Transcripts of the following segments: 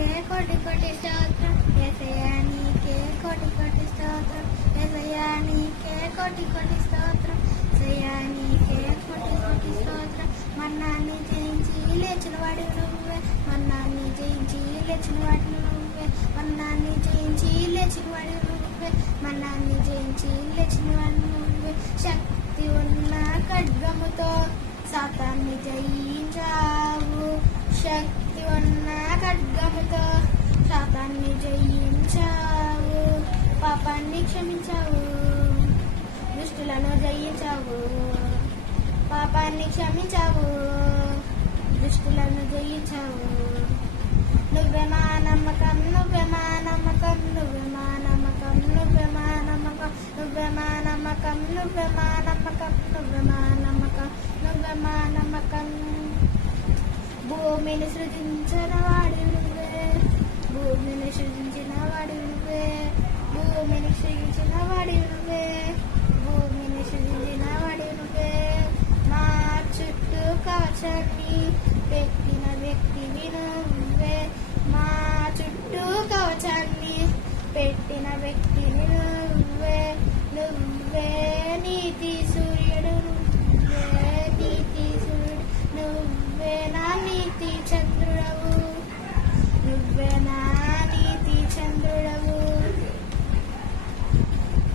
కోటి కోటి స్తోత్రం యేసయ్యా నీకే కోటి కోటి స్తోత్రం యేసయ్యా నీకే కోటి కోటి స్తోత్రం యేసయ్యా నీకే కోటి కోటి స్తోత్రం మన్నాన్ని జయించి లేచిన వాడివి నువ్వే మన్నాన్ని జయించి లేచిన వాడివి నువ్వే మన్నాన్ని జయించి లేచిన వాడివి నువ్వే మన్నాన్ని జయించి లేచిన వాడివి నువ్వే శక్తి ఉన్న ఖడ్గముతో సాతాన్ని జయించావు శక్తి ఉన్న ఖడ్గముతో శాపాన్ని జయించావు పాపాన్ని క్షమించావు దుష్టులను జయించావు పాపాన్ని క్షమించావు దుష్టులను జయించావు నువ్వే మా నమ్మకం నువ్వే మా నమ్మకం నువ్వే మా నమ్మకం నువ్వే మా నమ్మకం నువ్వే మా నమ్మకం నువ్వే మా నమ్మకం నువ్వే మా నమ్మకం నువ్వే మా నమ్మకం భూమిని సృజించిన వాడి నువ్వే భూమిని సృజించిన వాడి నువ్వే భూమిని సృజించిన వాడి నువ్వే భూమిని సృజించిన వాడి నువ్వే మా చుట్టూ కవచాన్ని పెట్టిన వ్యక్తివి నువ్వే మా చుట్టూ కవచాన్ని పెట్టిన వ్యక్తిని నువ్వే నువ్వే నీతి సూర్యుడు నువ్వే నీతి సూర్యుడు నువ్వే నా నీతి చంద్రుడవు నువ్వే నా నీతి చంద్రుడవు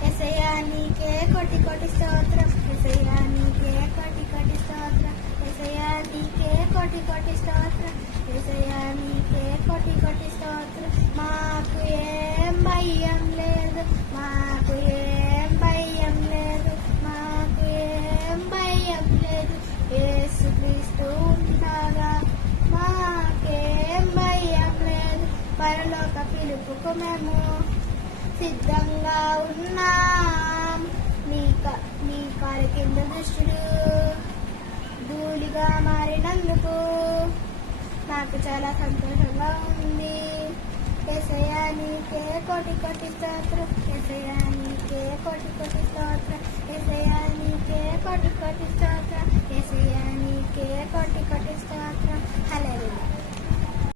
యేసయ్యా నీకే కోటి కోటి స్తోత్రం యేసయ్యా నీకే కోటి కోటి స్తోత్రం యేసయ్యా నీకే కోటి కోటి స్తోత్రం యేసయ్యా నీకే కోటి కోటి స్తోత్రం మాకు ఏం భయం లేదు మాకు ఏం భయం లేదు మాకు ఏం భయం లేదు యేసుక్రీస్తు ఉండగా మాకేం భయం లేదు పరలోక పిలుపుకు మేము సిద్ధంగా ఉన్నాం నీ కాలి కింద దుష్టుడు ధూళిగా మారినందుకు నాకు చాలా సంతోషంగా ఉంది యేసయ్యా నీకే కోటి కోటి స్తోత్రం యేసయ్యా నీకే కోటి కోటి స్తోత్రం యేసయ్యా నీకే కోటి కోటి స్తోత్రం యేసయ్యా నీకే కోటి కోటి స్తోత్రం హల్లెలూయా.